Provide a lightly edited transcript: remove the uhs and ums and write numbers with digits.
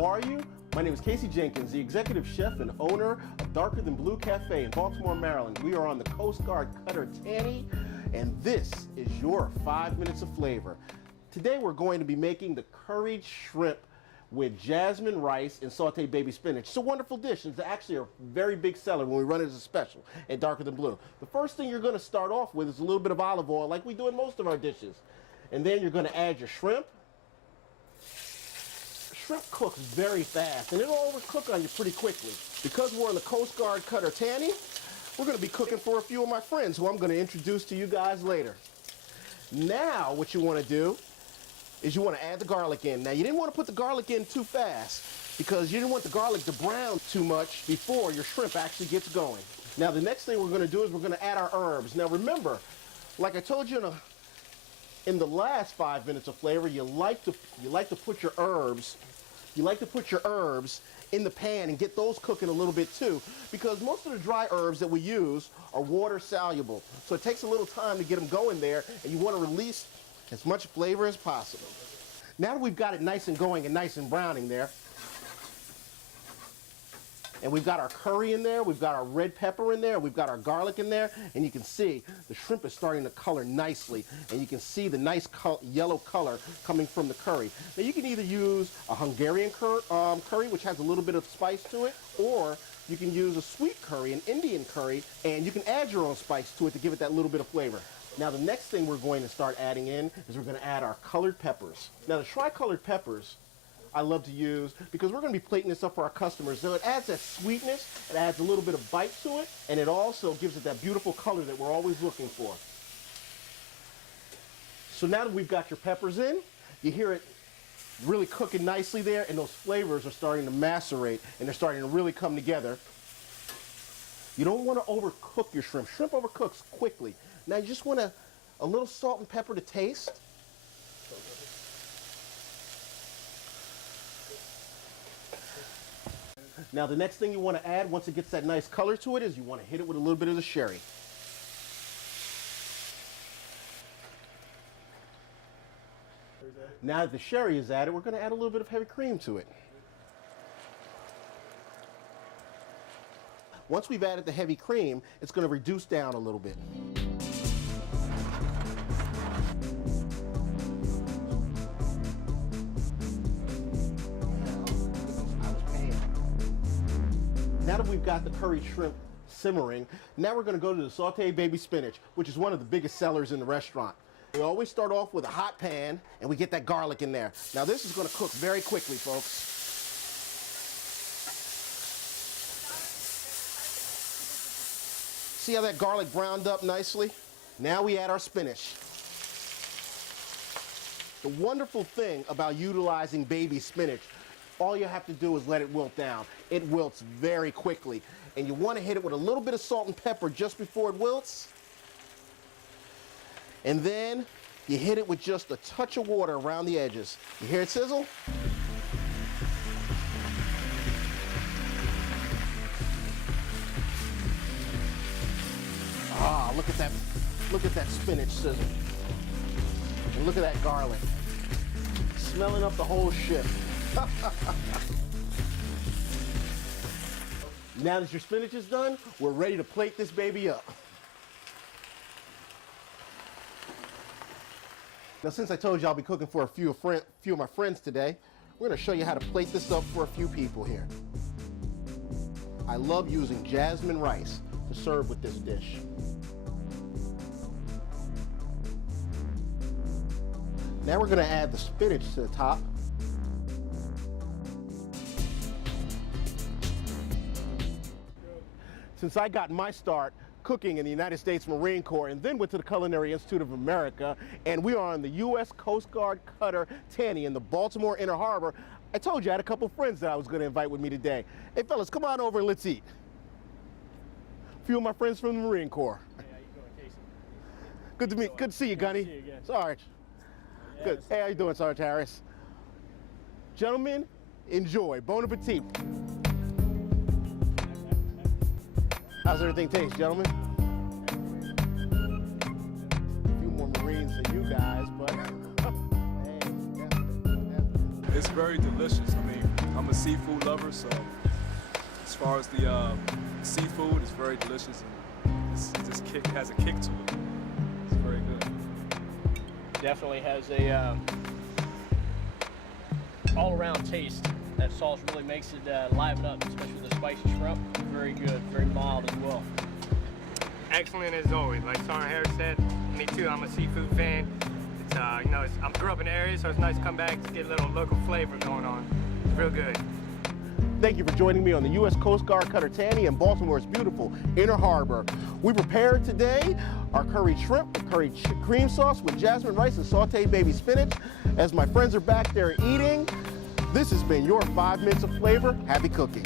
how are you? My name is Casey Jenkins, the executive chef and owner of Darker Than Blue Cafe in Baltimore, Maryland. We are on the Coast Guard Cutter Tanny, and this is your 5 minutes of flavor. Today we're going to be making the curried shrimp with jasmine rice and sauteed baby spinach. It's a wonderful dish. It's actually a very big seller when we run it as a special at Darker Than Blue. The first thing you're going to start off with is a little bit of olive oil like we do in most of our dishes. And then you're going to add your shrimp. Shrimp cooks very fast and it'll overcook on you pretty quickly. Because we're on the Coast Guard Cutter Tanny, we're going to be cooking for a few of my friends who I'm going to introduce to you guys later. Now what you want to do is you want to add the garlic in. Now you didn't want to put the garlic in too fast because you didn't want the garlic to brown too much before your shrimp actually gets going. Now the next thing we're going to do is we're going to add our herbs. Now remember, like I told you in the last 5 minutes of flavor, you like to put your herbs in the pan and get those cooking a little bit too, because most of the dry herbs that we use are water soluble. So it takes a little time to get them going there, and you want to release as much flavor as possible. Now that we've got it nice and going and nice and browning there, and we've got our curry in there, we've got our red pepper in there, we've got our garlic in there, and you can see the shrimp is starting to color nicely, and you can see the nice yellow color coming from the curry. Now you can either use a Hungarian curry, which has a little bit of spice to it, or you can use a sweet curry, an Indian curry, and you can add your own spice to it to give it that little bit of flavor. Now the next thing we're going to start adding in is we're going to add our colored peppers. Now the tri-colored peppers I love to use because we're going to be plating this up for our customers. So it adds that sweetness, it adds a little bit of bite to it, and it also gives it that beautiful color that we're always looking for. So now that we've got your peppers in, you hear it really cooking nicely there, and those flavors are starting to macerate and they're starting to really come together. You don't want to overcook your shrimp. Shrimp overcooks quickly. Now you just want a little salt and pepper to taste. Now the next thing you want to add once it gets that nice color to it is you want to hit it with a little bit of the sherry. Now that the sherry is added, we're going to add a little bit of heavy cream to it. Once we've added the heavy cream, it's going to reduce down a little bit. Now that we've got the curried shrimp simmering, now we're going to go to the sauteed baby spinach, which is one of the biggest sellers in the restaurant. We always start off with a hot pan and we get that garlic in there. Now this is going to cook very quickly, folks. See how that garlic browned up nicely? Now we add our spinach. The wonderful thing about utilizing baby spinach, all you have to do is let it wilt down. It wilts very quickly. And you want to hit it with a little bit of salt and pepper just before it wilts. And then you hit it with just a touch of water around the edges. You hear it sizzle? Ah, look at that spinach sizzle. And look at that garlic. Smelling up the whole ship. Now that your spinach is done, we're ready to plate this baby up. Now since I told you I'll be cooking for a few of my friends today, we're going to show you how to plate this up for a few people here. I love using jasmine rice to serve with this dish. Now we're going to add the spinach to the top. Since I got my start cooking in the United States Marine Corps and then went to the Culinary Institute of America, and we are on the U.S. Coast Guard Cutter Tanny in the Baltimore Inner Harbor, I told you I had a couple friends that I was going to invite with me today. Hey fellas, come on over and let's eat. A few of my friends from the Marine Corps. Hey, how you doing, Casey? Good to meet. Good to see you, Gunny. Good to see you again. Sarge. Yeah, Good. Hey, how you doing, Sarge Harris? Gentlemen, enjoy. Bon appetit. How's everything taste, gentlemen? A few more Marines than you guys, but hey, definitely. It's very delicious. I mean, I'm a seafood lover, so as far as the seafood, it's very delicious, and this kick has a kick to it. It's very good. Definitely has a all-around taste. That sauce really makes it liven up, especially the spicy shrimp. Very good, very mild as well. Excellent as always. Like Sergeant Harris said, me too. I'm a seafood fan. It's you know, I grew up in the area, so it's nice to come back to get a little local flavor going on. It's real good. Thank you for joining me on the U.S. Coast Guard Cutter Tanny in Baltimore's beautiful Inner Harbor. We prepared today our curried shrimp, curried cream sauce with jasmine rice and sauteed baby spinach. As my friends are back there eating, this has been your 5 minutes of flavor. Happy cooking.